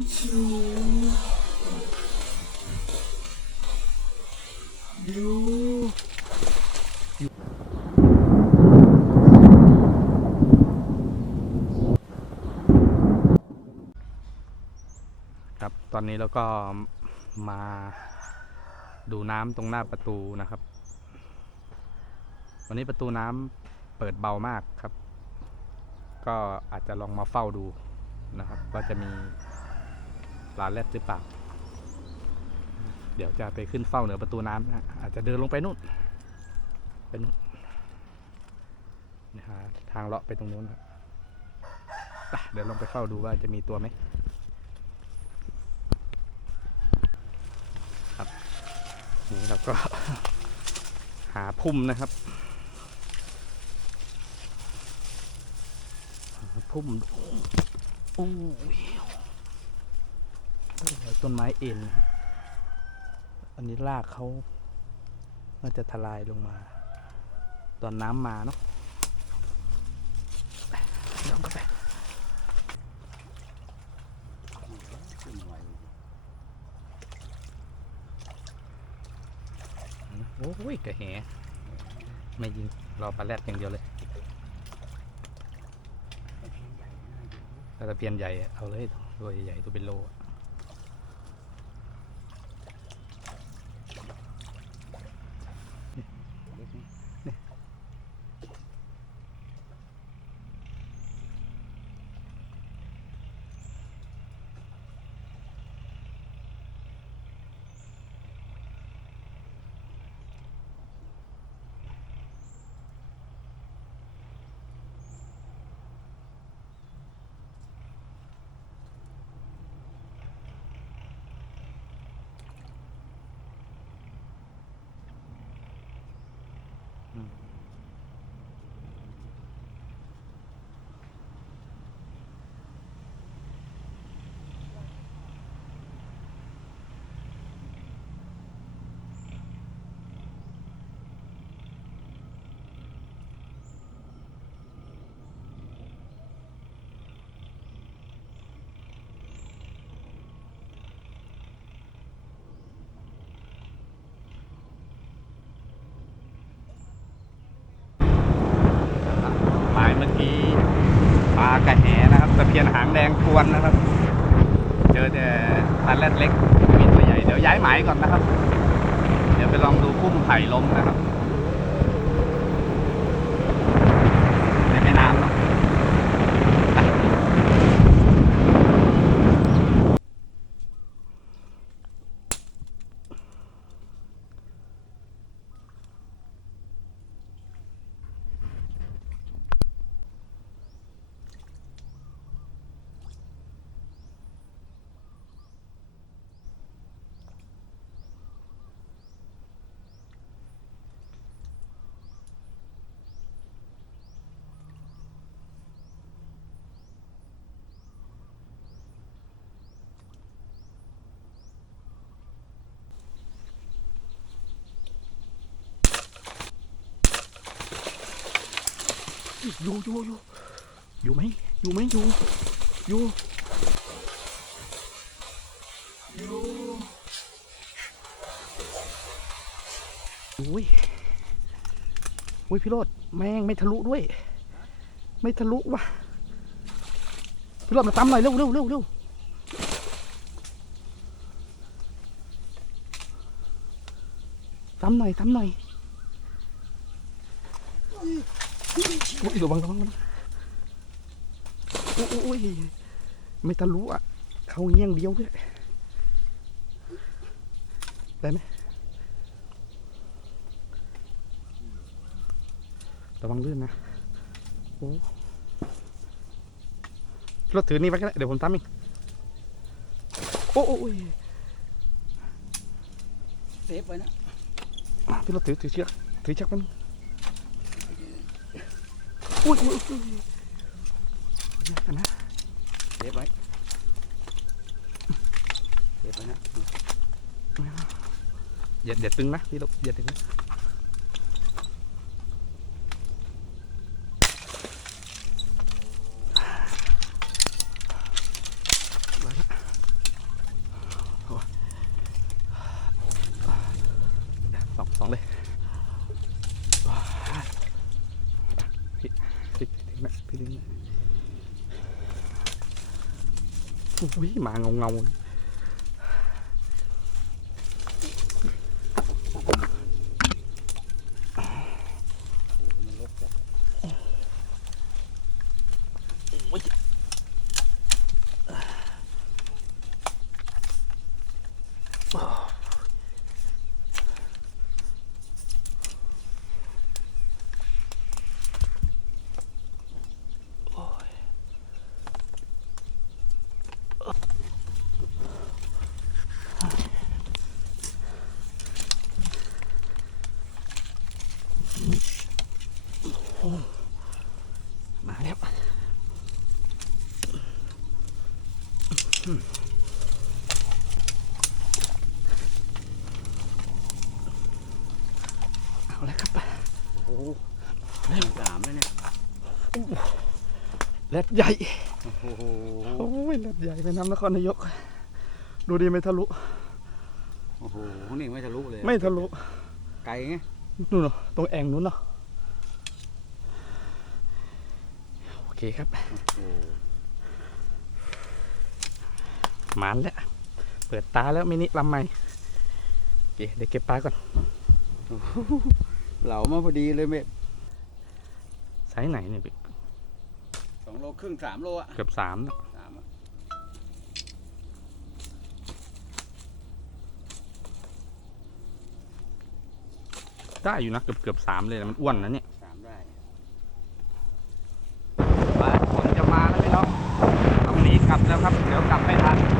ครับตอนนี้เราก็มาดูน้ำตรงหน้าประตูนะครับ วันนี้ประตูน้ำเปิดเบามากครับ ก็อาจจะลองมาเฝ้าดูนะครับว่าจะมี ปลาแรดหรือเปล่า เดี๋ยวจะไปขึ้นเฝ้าเหนือประตูน้ำนะฮะอาจจะเดินลงไปนู่นไปนู่นนะฮะทางเลาะไปตรงนู้นครับไปเดี๋ยวลองไปเฝ้าดูว่าจะมีตัวไหมครับนี่เราก็หาพุ่มนะครับพุ่มอ้ยโอ้ย ต้นไม้เอ็นอันนี้รากเขาน่าจะทลายลงมา ตอนน้ำมาเนาะลองเข้าไปโอ้ยกระแหไม่ยิงรอปลาแรดอย่างเดียวเลยถ้าตะเพียนใหญ่เอาเลยตัวใหญ่ตัวเป็นโลอะหมายเมื่อกี้ปลากระแห นะครับตะเพียนหางแดงควนนะครับ เจอแต่ปลาแรดเล็กมีตัวใหญ่ เดี๋ยวย้ายหมายก่อนนะครับ เดี๋ยวไปลองดูพุ่มไผ่ล้มนะครับ อยู่อยู่อยู่อยู่ไหมอยู่ไหมอยู่อยู่อุ้ยอุ้ยพี่โรดแม่งไม่ทะลุด้วย ไม่ทะลุว่ะพี่โรดมาตำหน่อยเร็วเร็วเร็วเร็วตำหน่อยตำหน่อย อุ้ยระวังระวังระวังอุ้ยอุ้ยไม่ทะลุอะ เขาเงี้ยงเดียวด้วยได้ไหมระวังลื่นนะโอ้รถถือนี่ไว้ก็ได้ เดี๋ยวผมตามเองโอ้โอ้โอ้ยเซฟไว้นะอะพี่รถถือถือเชือกถือเชือกมัน อุ้ยอุ้ยอุ้ยเนี่ยกันนะเด็บไว้เด็บไว้นะอย่าอย่าตึงนะพี่ลูกอย่าตึงนะสองสองเลย พี่แม่พี่ดึงแม่อุ้ยมาเงาเงาๆ โอ้โหมันลกจัด มา แล้วเอาแล้วครับโอ้โหเล่นสามแล้วเนี่ยเล็ดใหญ่ โอ้โหโอ้ยเล็ดใหญ่แม่น้ำนครนายก ดูดีไม่ทะลุ โอ้โหนี่ไม่ทะลุเลย ไม่ทะลุ ไกลไงนู่นเนอะตรงแอ่งนู้นเนาะโอ เคครับโอ้หมานแล้ว เปิดตาแล้วมินิลำใหม่โอเคเดี๋ยวเก็บปลาก่อนเหลามาพอดีเลยเมฆไซส์ไหนเนี่ยพี่สองโลครึ่งสามโลอะเกือบสามเนอะสามอะได้อยู่นะเกือบเกือบสามเลยนะมันอ้วนนะเนี่ย กลับแล้วครับเดี๋ยวกลับไม่ทัน